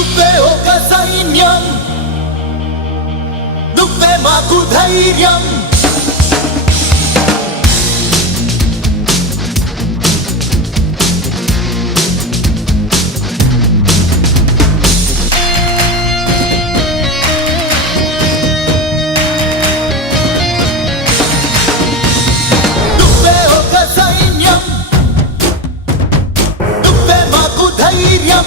నువ్వే ఒక సైన్యం, నువ్వే మాకు ధైర్యం. నువ్వే ఒక సైన్యం, నువ్వే మాకు ధైర్యం.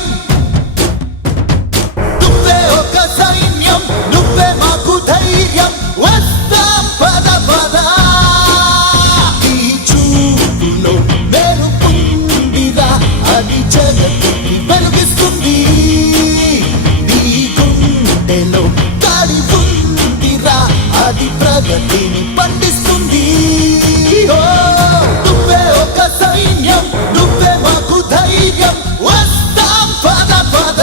నువ్వే ఒక సైన్యం, నువ్వే మాకు ధైర్యం. వస్తాం పద పద. ఈ చూపులో మెరుపుందిరా, అది జగత్తుని వెలుగిస్తుంది. నీ గుండెలో గాలి ఉందిరా, అది ప్రగతిని పండిస్తుంది. ఓ నువ్వే ఒక సైన్యం, నువ్వే మాకు ధైర్యం. వస్తాం పద పద.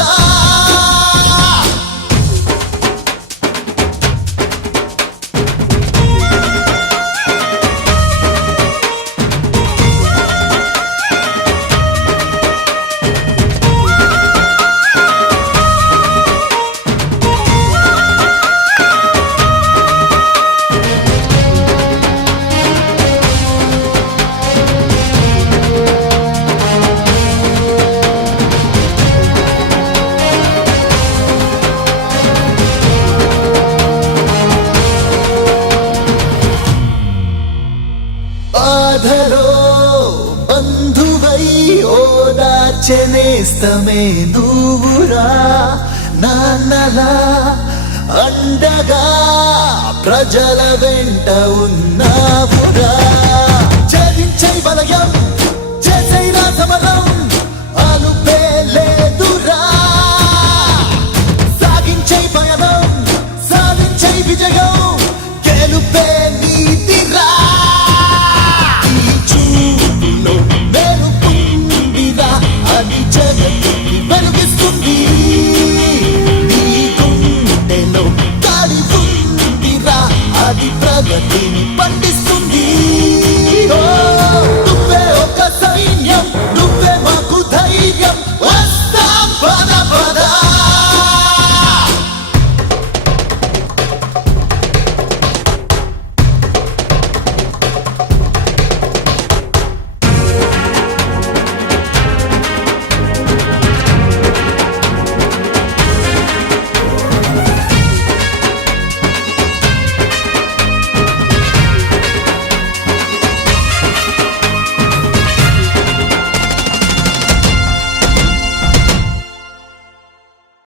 బాధలో బంధువై ఓదార్చెనేస్తమే నువ్వురా. నాన్నలా అండగా ప్రజల వెంట ఉన్నావురా. ఛేదించై బలయం, చేసైనా సమరం.